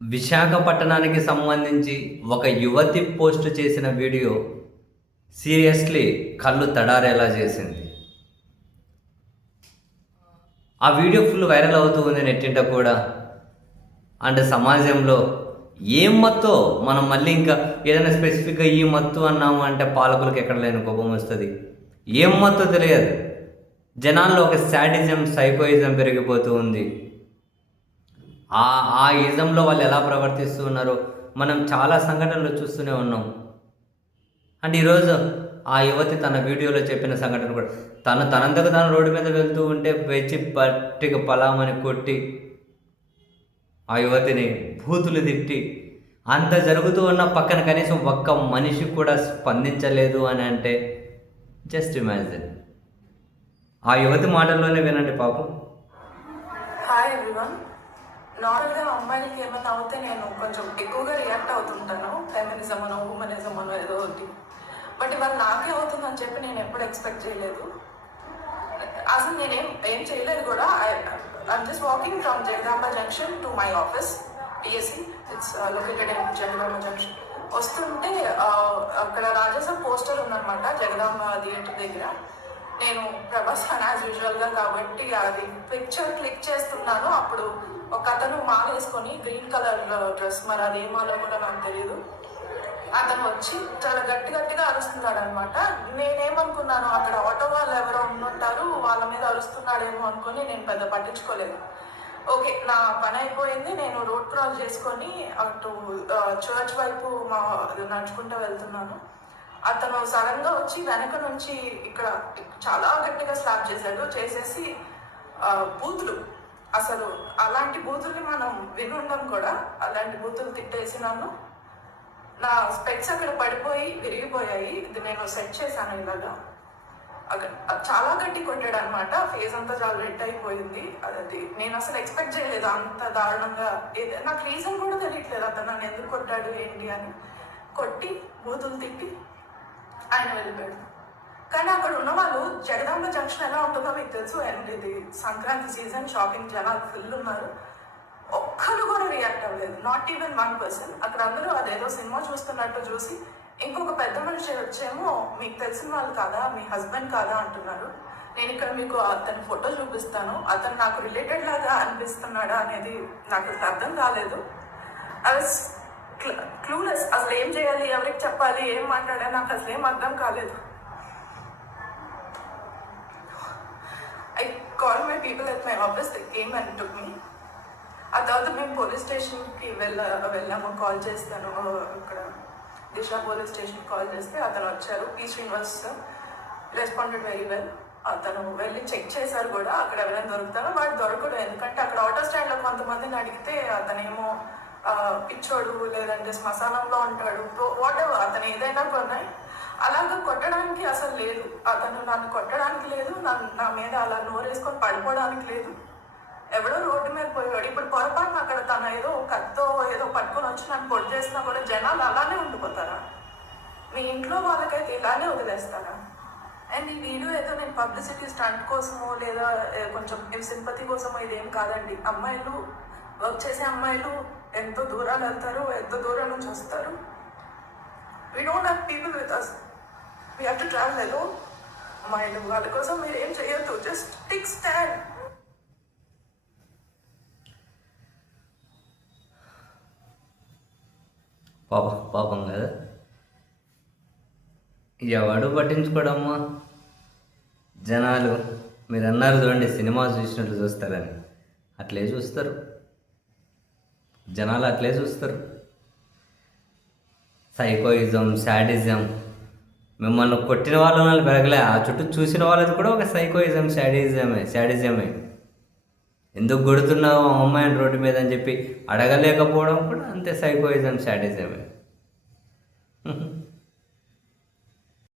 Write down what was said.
విశాఖపట్టణానికి సంబంధించి ఒక యువతి పోస్ట్ చేసిన వీడియో సీరియస్లీ కళ్ళు తడారేలా చేసింది. ఆ వీడియో ఫుల్ వైరల్ అవుతూ ఉంది నెట్టింట కూడా. అంటే సమాజంలో ఏం మత్తో మనం మళ్ళీ ఇంకా ఏదైనా స్పెసిఫిక్గా ఈ మత్తు అన్నాము అంటే పాలకులకు ఎక్కడ లేని కోపం వస్తుంది. ఏం మత్తో తెలియదు. జనాల్లో ఒక శాడిజం, సైకోయిజం పెరిగిపోతూ ఉంది. ఆ ఇజంలో వాళ్ళు ఎలా ప్రవర్తిస్తూ ఉన్నారో మనం చాలా సంఘటనలు చూస్తూనే ఉన్నాం. అంటే ఈరోజు ఆ యువతి తన వీడియోలో చెప్పిన సంఘటన కూడా, తనంతకు తాను రోడ్డు మీద వెళ్తూ ఉంటే వెచ్చి పట్టిక పలామని కొట్టి ఆ యువతిని బూతులు తిట్టి అంత జరుగుతూ ఉన్న పక్కన కనీసం ఒక్క మనిషి కూడా స్పందించలేదు అని అంటే జస్ట్ ఇమాజిన్. ఆ యువతి మాటల్లోనే వినండి పాపం. Hi everyone. నార్మల్గా అమ్మాయిలకి ఏమైనా అవుతే నేను కొంచెం ఎక్కువగా రియాక్ట్ అవుతుంటాను, ఫెమినిజం అనో ఉమెనిజం అనో ఏదో ఒకటి. బట్ ఇవాళ నాకే అవుతుందని చెప్పి నేను ఎప్పుడు ఎక్స్పెక్ట్ చేయలేదు. అసలు నేనేం చేయలేదు కూడా. I'm just walking from Jagadamba junction to my office, PSC. It's located in Jagadamba junction. వస్తుంటే అక్కడ రాజాసాబ్ పోస్టర్ ఉందన్నమాట జగదాంబ థియేటర్ దగ్గర. నేను ప్రభాస్ ఫ్యాన్ యాజ్ యూజువల్గా కాబట్టి అది పిక్చర్ క్లిక్ చేస్తున్నాను. అప్పుడు ఒక అతను మాల వేసుకొని గ్రీన్ కలర్ డ్రెస్, మరి అది ఏ మాలో కూడా నాకు తెలియదు, అతను వచ్చి చాలా గట్టిగా అరుస్తున్నాడు అనమాట. నేనేమనుకున్నాను, అక్కడ ఆటో వాళ్ళు ఎవరో ఉండుంటారు, వాళ్ళ మీద అరుస్తున్నాడేమో అనుకుని నేను పెద్ద పట్టించుకోలేదు. ఓకే, నా పని అయిపోయింది. నేను రోడ్ క్రాస్ చేసుకొని అటు చర్చ్ వైపు నడుచుకుంటూ వెళ్తున్నాను. అతను సడన్గా వచ్చి వెనక నుంచి ఇక్కడ చాలా గట్టిగా స్లాప్ చేసేసి బూతులు, అసలు అలాంటి బూతుల్ని మనం వినుండం కూడా, అలాంటి బూతులు తిట్టేసి నన్ను, నా స్పెక్స్ అక్కడ పడిపోయి విరిగిపోయాయి. ఇది నేను సెట్ చేశాను ఇలాగా. అక్కడ చాలా గట్టి కొట్టాడు అనమాట. ఫేస్ అంతా చాలా రెడ్ అయిపోయింది. అది నేను అసలు ఎక్స్పెక్ట్ చేయలేదు అంత దారుణంగా. నాకు రీజన్ కూడా తెలియట్లేదు అతను నన్ను ఎందుకు కొట్టాడు ఏంటి అని. కొట్టి బూతులు తిట్టి ఆయన వెళ్ళిపోయాడు. కానీ అక్కడ ఉన్న వాళ్ళు, జగదాంబ జంక్షన్ ఎలా ఉంటుందో మీకు తెలుసు, అండ్ ఇది సంక్రాంతి సీజన్, షాపింగ్ జనాలు ఫుల్ ఉన్నారు. ఒక్కరు కూడా రియాక్ట్ అవ్వలేదు, నాట్ ఈవెన్ 1%. అక్కడ అందరూ అదేదో సినిమా చూస్తున్నట్టు చూసి, ఇంకొక పెద్ద మనిషి వచ్చేమో మీకు తెలిసిన వాళ్ళు కాదా, మీ హస్బెండ్ కాదా అంటున్నారు. నేను ఇక్కడ మీకు అతని ఫోటో చూపిస్తాను. అతను నాకు రిలేటెడ్ లాగా అనిపిస్తున్నాడా అనేది నాకు అసలు అర్థం కాలేదు. I was clueless. అసలు ఏం చేయాలి, ఎవరికి చెప్పాలి, ఏం మాట్లాడాలి నాకు అసలు ఏం అర్థం కాలేదు. I call my people at my office, they came and took me. ఆ తర్వాత మేము పోలీస్ స్టేషన్కి వెళ్ళాము. కాల్ చేస్తాను, ఇక్కడ దిశ పోలీస్ స్టేషన్కి కాల్ చేస్తే అతను వచ్చారు. P Srinivas responded very well. అతను వెళ్ళి చెక్ చేశారు కూడా అక్కడ ఎవరైనా దొరుకుతారో. వాడు దొరకడు, ఎందుకంటే అక్కడ ఆటో స్టాండ్లో కొంతమందిని అడిగితే అతనేమో పిచ్చోడు, లేదంటే శ్మశానంలో ఉంటాడు, వాటెవర్, అతను ఏదైనా కొన్నాయి. అలాగా కొట్టడానికి అసలు లేదు, అతను నన్ను కొట్టడానికి లేదు, నా మీద అలా నోరేసుకొని పడిపోవడానికి లేదు. ఎవడో రోడ్డు మీద పోయాడు. ఇప్పుడు పొరపాటున అక్కడ తన ఏదో కత్తో ఏదో పట్టుకొని వచ్చి నన్ను పొడి చేసినా కూడా జనాలు అలానే ఉండిపోతారా? మీ ఇంట్లో వాళ్ళకైతే ఇలానే వదిలేస్తారా? అండ్ ఈ వీడియో ఏదో నేను పబ్లిసిటీ స్టంట్ కోసమో లేదా కొంచెం సింపతి కోసమో ఇదేం కాదండి. అమ్మాయిలు, వర్క్ చేసే అమ్మాయిలు ఎంతో దూరాలు వెళ్తారు, ఎంతో దూరం నుంచి వస్తారు. We don't have people with us, we have to travel alone. అమ్మాయిలు వాళ్ళ కోసం మీరు ఏం చేయొద్దు, జస్ట్ టేక్ స్టాండ్. పాపం కదా, ఎవడు పట్టించుకోవడమ్మా. జనాలు మీరు అన్నారు చూడండి, సినిమా చూసినట్లు చూస్తారని, అట్లే చూస్తారు జనాలు, అట్లే చూస్తారు. Psychoism, sadism. మిమ్మల్ని కొట్టిన వాళ్ళని పెరగలే, ఆ చుట్టూ చూసిన వాళ్ళది కూడా ఒక సైకోయిజం, శాడిజమే. ఎందుకు కొడుతున్నావు ఆ అమ్మాయిని రోడ్డు మీద అని చెప్పి అడగలేకపోవడం కూడా అంతే సైకోయిజం, శాడిజమే.